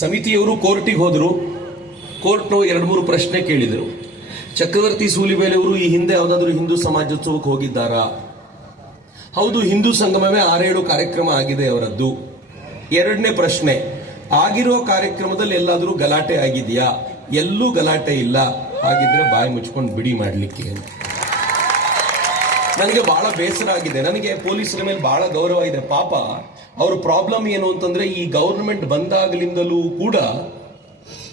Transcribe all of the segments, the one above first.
ಸಮಿತಿಯವರು ಕೋರ್ಟಿಗೆ ಹೋದರು. ಕೋರ್ಟ್ನವರು 2-3 ಪ್ರಶ್ನೆ ಕೇಳಿದರು. ಚಕ್ರವರ್ತಿ ಸೂಲಿಬೇಲೆಯವರು ಈ ಹಿಂದೆ ಯಾವುದಾದ್ರೂ ಹಿಂದೂ ಸಮಾಜೋತ್ಸವಕ್ಕೆ ಹೋಗಿದ್ದಾರಾ? ಹೌದು, ಹಿಂದೂ ಸಂಗಮವೇ 6-7 ಕಾರ್ಯಕ್ರಮ ಆಗಿದೆ ಅವರದ್ದು. 2ನೇ ಪ್ರಶ್ನೆ, ಆಗಿರೋ ಕಾರ್ಯಕ್ರಮದಲ್ಲಿ ಎಲ್ಲಾದರೂ ಗಲಾಟೆ ಆಗಿದೆಯಾ? ಎಲ್ಲೂ ಗಲಾಟೆ ಇಲ್ಲ. ಹಾಗಿದ್ರೆ ಬಾಯಿ ಮುಚ್ಕೊಂಡು ಬಿಡಿ ಮಾಡ್ಲಿಕ್ಕೆ. ನನಗೆ ಬಹಳ ಬೇಸರ ಆಗಿದೆ. ನನಗೆ ಪೊಲೀಸರ ಮೇಲೆ ಬಹಳ ಗೌರವ ಇದೆ. ಪಾಪ ಅವ್ರ ಪ್ರಾಬ್ಲಮ್ ಏನು ಅಂತಂದ್ರೆ, ಈ ಗವರ್ನಮೆಂಟ್ ಬಂದಾಗಲಿಂದಲೂ ಕೂಡ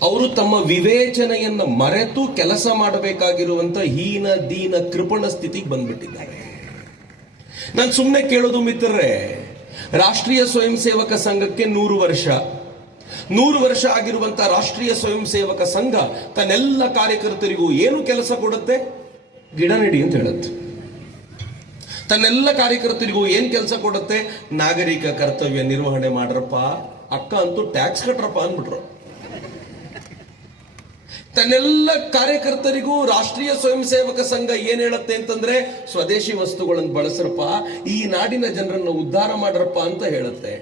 ಅವರು ತಮ್ಮ ವಿವೇಚನೆಯನ್ನ ಮರೆತು ಕೆಲಸ ಮಾಡಬೇಕಾಗಿರುವಂತ ಹೀನ ದೀನ ಕೃಪಣ ಸ್ಥಿತಿಗೆ ಬಂದ್ಬಿಟ್ಟಿದ್ದಾರೆ. ನಾನು ಸುಮ್ಮನೆ ಕೇಳೋದು ಮಿತ್ರರೇ, ರಾಷ್ಟ್ರೀಯ ಸ್ವಯಂ ಸೇವಕ ಸಂಘಕ್ಕೆ 100 ವರ್ಷ ಆಗಿರುವಂತಹ ರಾಷ್ಟ್ರೀಯ ಸ್ವಯಂ ಸೇವಕ ಸಂಘ ತನ್ನೆಲ್ಲ ಕಾರ್ಯಕರ್ತರಿಗೂ ಏನು ಕೆಲಸ ಕೊಡುತ್ತೆ? ಗಿಡ ನೆಡಿ ಅಂತ ಹೇಳುತ್ತೆ. ತನ್ನೆಲ್ಲ ಕಾರ್ಯಕರ್ತರಿಗೂ ಏನ್ ಕೆಲಸ ಕೊಡುತ್ತೆ? ನಾಗರಿಕ ಕರ್ತವ್ಯ ನಿರ್ವಹಣೆ ಮಾಡ್ರಪ್ಪ, ಅಕ್ಕ ಅಂತೂ ಟ್ಯಾಕ್ಸ್ ಕಟ್ರಪ್ಪ ಅಂದ್ಬಿಟ್ರು. ತನ್ನೆಲ್ಲ ಕಾರ್ಯಕರ್ತರಿಗೂ ರಾಷ್ಟ್ರೀಯ ಸ್ವಯಂ ಸೇವಕ ಸಂಘ ಏನ್ ಹೇಳುತ್ತೆ ಅಂತಂದ್ರೆ, ಸ್ವದೇಶಿ ವಸ್ತುಗಳನ್ನು ಬಳಸ್ರಪ್ಪ, ಈ ನಾಡಿನ ಜನರನ್ನ ಉದ್ಧಾರ ಮಾಡ್ರಪ್ಪ ಅಂತ ಹೇಳುತ್ತೆ.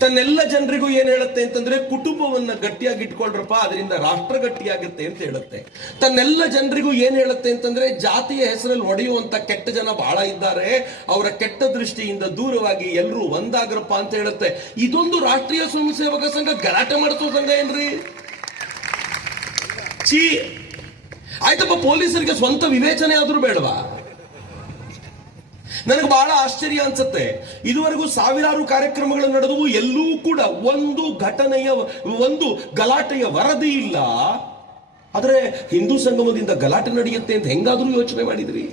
ತನ್ನೆಲ್ಲ ಜನರಿಗೂ ಏನ್ ಹೇಳುತ್ತೆ ಅಂತಂದ್ರೆ, ಕುಟುಂಬವನ್ನ ಗಟ್ಟಿಯಾಗಿ ಇಟ್ಕೊಳ್ರಪ್ಪ, ಅದರಿಂದ ರಾಷ್ಟ್ರ ಗಟ್ಟಿಯಾಗುತ್ತೆ ಅಂತ ಹೇಳುತ್ತೆ. ತನ್ನೆಲ್ಲ ಜನರಿಗೂ ಏನ್ ಹೇಳುತ್ತೆ ಅಂತಂದ್ರೆ, ಜಾತಿಯ ಹೆಸರಲ್ಲಿ ಹೊಡೆಯುವಂತ ಕೆಟ್ಟ ಜನ ಬಹಳ ಇದ್ದಾರೆ, ಅವರ ಕೆಟ್ಟ ದೃಷ್ಟಿಯಿಂದ ದೂರವಾಗಿ ಎಲ್ಲರೂ ಒಂದಾಗ್ರಪ್ಪ ಅಂತ ಹೇಳುತ್ತೆ. ಇದೊಂದು ರಾಷ್ಟ್ರೀಯ ಸ್ವಯಂ ಸೇವಕ ಸಂಘ ಗಲಾಟೆ ಮಾಡಿಸೋ ಸಂಘ ಏನ್ರಿ? ಆಯ್ತಪ್ಪ, ಪೊಲೀಸರಿಗೆ ಸ್ವಂತ ವಿವೇಚನೆ ಆದ್ರೂ ಬೇಡವಾ? ನನಗೆ ಬಹಳ ಆಶ್ಚರ್ಯ ಅನ್ಸುತ್ತೆ. ಇದುವರೆಗೂ ಸಾವಿರಾರು ಕಾರ್ಯಕ್ರಮಗಳು ನಡೆದವು, ಎಲ್ಲೂ ಕೂಡ ಒಂದು ಗಲಾಟೆಯ ವರದಿ ಇಲ್ಲ. ಆದ್ರೆ ಹಿಂದೂ ಸಂಗಮದಿಂದ ಗಲಾಟೆ ನಡೆಯುತ್ತೆ ಅಂತ ಹೆಂಗಾದ್ರೂ ಯೋಚನೆ ಮಾಡಿದ್ರಿ?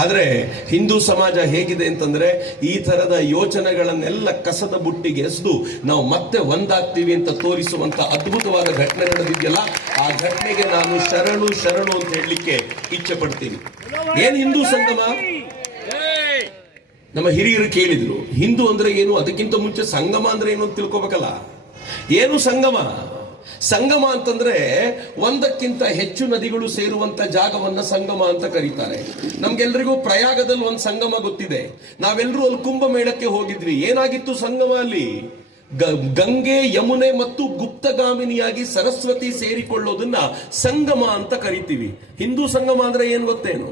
ಆದ್ರೆ ಹಿಂದೂ ಸಮಾಜ ಹೇಗಿದೆ ಅಂತಂದ್ರೆ, ಈ ತರದ ಯೋಚನೆಗಳನ್ನೆಲ್ಲ ಕಸದ ಬುಟ್ಟಿಗೆ ಎಸೆದು ನಾವು ಮತ್ತೆ ಒಂದಾಗ್ತೀವಿ ಅಂತ ತೋರಿಸುವಂತ ಅದ್ಭುತವಾದ ಘಟನೆ ನಡೆದಿದೆಯಲ್ಲ, ಆ ಘಟನೆಗೆ ನಾನು ಶರಣು ಅಂತ ಹೇಳಲಿಕ್ಕೆ ಇಚ್ಛೆ ಪಡ್ತೀನಿ. ಏನ್ ಹಿಂದೂ ಸಂಗಮ? ನಮ್ಮ ಹಿರಿಯರು ಕೇಳಿದ್ರು, ಹಿಂದೂ ಅಂದ್ರೆ ಏನು, ಅದಕ್ಕಿಂತ ಮುಂಚೆ ಸಂಗಮ ಅಂದ್ರೆ ಏನು ಅಂತ ತಿಳ್ಕೊಬೇಕಲ್ಲ. ಏನು ಸಂಗಮ? ಸಂಗಮ ಅಂತಂದ್ರೆ ಒಂದಕ್ಕಿಂತ ಹೆಚ್ಚು ನದಿಗಳು ಸೇರುವಂತ ಜಾಗವನ್ನ ಸಂಗಮ ಅಂತ ಕರೀತಾರೆ. ನಮ್ಗೆಲ್ರಿಗೂ ಪ್ರಯಾಗದಲ್ಲಿ ಒಂದು ಸಂಗಮ ಗೊತ್ತಿದೆ. ನಾವೆಲ್ಲರೂ ಅಲ್ಲಿ ಕುಂಭಮೇಳಕ್ಕೆ ಹೋಗಿದ್ವಿ. ಏನಾಗಿತ್ತು ಸಂಗಮ ಅಲ್ಲಿ? ಗಂಗೆ, ಯಮುನೆ ಮತ್ತು ಗುಪ್ತಗಾಮಿನಿಯಾಗಿ ಸರಸ್ವತಿ ಸೇರಿಕೊಳ್ಳೋದನ್ನ ಸಂಗಮ ಅಂತ ಕರಿತೀವಿ. ಹಿಂದೂ ಸಂಗಮ ಅಂದ್ರೆ ಏನ್ ಗೊತ್ತೇನು?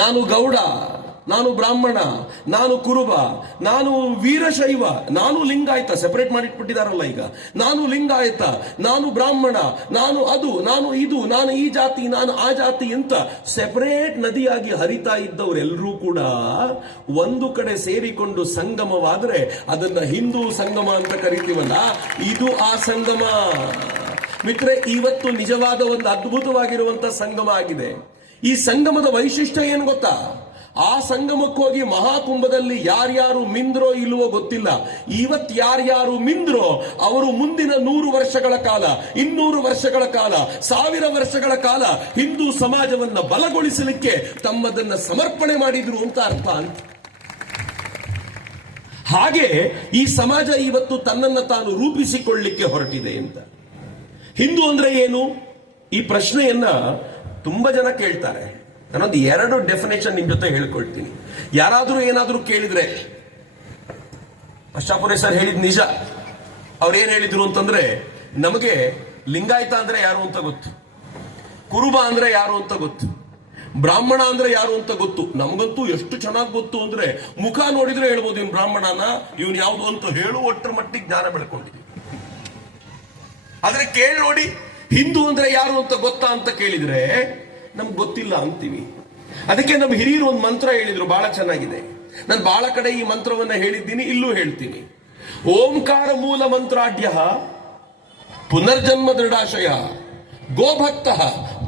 ನಾನು ಗೌಡ, ನಾನು ಬ್ರಾಹ್ಮಣ, ನಾನು ಕುರುಬ, ನಾನು ವೀರಶೈವ, ನಾನು ಲಿಂಗಾಯತ, ಸೆಪರೇಟ್ ಮಾಡಿಟ್ಬಿಟ್ಟಿದಾರಲ್ಲ ಈಗ. ನಾನು ಲಿಂಗಾಯತ, ನಾನು ಬ್ರಾಹ್ಮಣ, ನಾನು ಅದು, ನಾನು ಇದು, ನಾನು ಈ ಜಾತಿ, ನಾನು ಆ ಜಾತಿ ಅಂತ ಸೆಪರೇಟ್ ನದಿಯಾಗಿ ಹರಿತಾ ಇದ್ದವರೆಲ್ಲರೂ ಕೂಡ ಒಂದು ಕಡೆ ಸೇರಿಕೊಂಡು ಸಂಗಮವಾದ್ರೆ ಅದನ್ನ ಹಿಂದೂ ಸಂಗಮ ಅಂತ ಕರಿತೀವಲ್ಲ, ಇದು ಆ ಸಂಗಮ. ಮಿತ್ರೆ, ಇವತ್ತು ನಿಜವಾದ ಒಂದು ಅದ್ಭುತವಾಗಿರುವಂತ ಸಂಗಮ ಆಗಿದೆ. ಈ ಸಂಗಮದ ವೈಶಿಷ್ಟ್ಯ ಏನು ಗೊತ್ತಾ? ಆ ಸಂಗಮಕ್ಕೋಗಿ ಮಹಾಕುಂಭದಲ್ಲಿ ಯಾರ್ಯಾರು ಮಿಂದ್ರೋ ಇಲ್ವೋ ಗೊತ್ತಿಲ್ಲ. ಇವತ್ತು ಯಾರ್ಯಾರು ಮಿಂದ್ರೋ ಅವರು ಮುಂದಿನ 100 ವರ್ಷಗಳ ಕಾಲ, 200 ವರ್ಷಗಳ ಕಾಲ, 1000 ವರ್ಷಗಳ ಕಾಲ ಹಿಂದೂ ಸಮಾಜವನ್ನ ಬಲಗೊಳಿಸಲಿಕ್ಕೆ ತಮ್ಮದನ್ನ ಸಮರ್ಪಣೆ ಮಾಡಿದ್ರು ಅಂತ ಅರ್ಥ ಅಂತ. ಹಾಗೆ ಈ ಸಮಾಜ ಇವತ್ತು ತನ್ನನ್ನು ತಾನು ರೂಪಿಸಿಕೊಳ್ಳಲಿಕ್ಕೆ ಹೊರಟಿದೆ ಅಂತ. ಹಿಂದೂ ಅಂದ್ರೆ ಏನು? ಈ ಪ್ರಶ್ನೆಯನ್ನ ತುಂಬಾ ಜನ ಕೇಳ್ತಾರೆ. ನಾನೊಂದು 2 ಡೆಫಿನೇಷನ್ ನಿಮ್ ಜೊತೆ ಹೇಳ್ಕೊಳ್ತೀನಿ. ಯಾರಾದ್ರೂ ಏನಾದ್ರೂ ಕೇಳಿದ್ರೆ, ಅಷ್ಟಾಪುರೆ ಸರ್ ಹೇಳಿದ್ ನಿಜ. ಅವ್ರೇನ್ ಹೇಳಿದ್ರು ಅಂತಂದ್ರೆ, ನಮಗೆ ಲಿಂಗಾಯತ ಅಂದ್ರೆ ಯಾರು ಅಂತ ಗೊತ್ತು, ಕುರುಬ ಅಂದ್ರೆ ಯಾರು ಅಂತ ಗೊತ್ತು, ಬ್ರಾಹ್ಮಣ ಅಂದ್ರೆ ಯಾರು ಅಂತ ಗೊತ್ತು. ನಮಗಂತೂ ಎಷ್ಟು ಚೆನ್ನಾಗಿ ಗೊತ್ತು ಅಂದ್ರೆ, ಮುಖ ನೋಡಿದ್ರೆ ಹೇಳ್ಬೋದು ಇವ್ನು ಬ್ರಾಹ್ಮಣನ, ಇವನ್ ಯಾವ್ದು ಅಂತ ಹೇಳುವಷ್ಟರ ಮಟ್ಟಿಗೆ ಜ್ಞಾನ ಬೆಳ್ಕೊಂಡಿದ್ದೀವಿ. ಆದ್ರೆ ಕೇಳಿ ನೋಡಿ, ಹಿಂದೂ ಅಂದ್ರೆ ಯಾರು ಅಂತ ಗೊತ್ತಾ ಅಂತ ಕೇಳಿದ್ರೆ ನಮ್ಗೆ ಗೊತ್ತಿಲ್ಲ ಅಂತೀವಿ. ಅದಕ್ಕೆ ನಮ್ಮ ಹಿರಿಯರು ಒಂದು ಮಂತ್ರ ಹೇಳಿದ್ರು, ಬಹಳ ಚೆನ್ನಾಗಿದೆ. ನಾನು ಬಹಳ ಕಡೆ ಈ ಮಂತ್ರವನ್ನ ಹೇಳಿದ್ದೀನಿ, ಇಲ್ಲೂ ಹೇಳ್ತೀನಿ. ಓಂಕಾರ ಮೂಲ ಮಂತ್ರಾಢ್ಯ ಪುನರ್ಜನ್ಮ ದೃಢಾಶಯ ಗೋಭಕ್ತ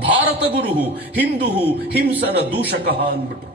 ಭಾರತ ಗುರು ಹಿಂದೂ ಹಿಂಸನ ದೂಷಕ ಅಂದ್ಬಿಟ್ರು.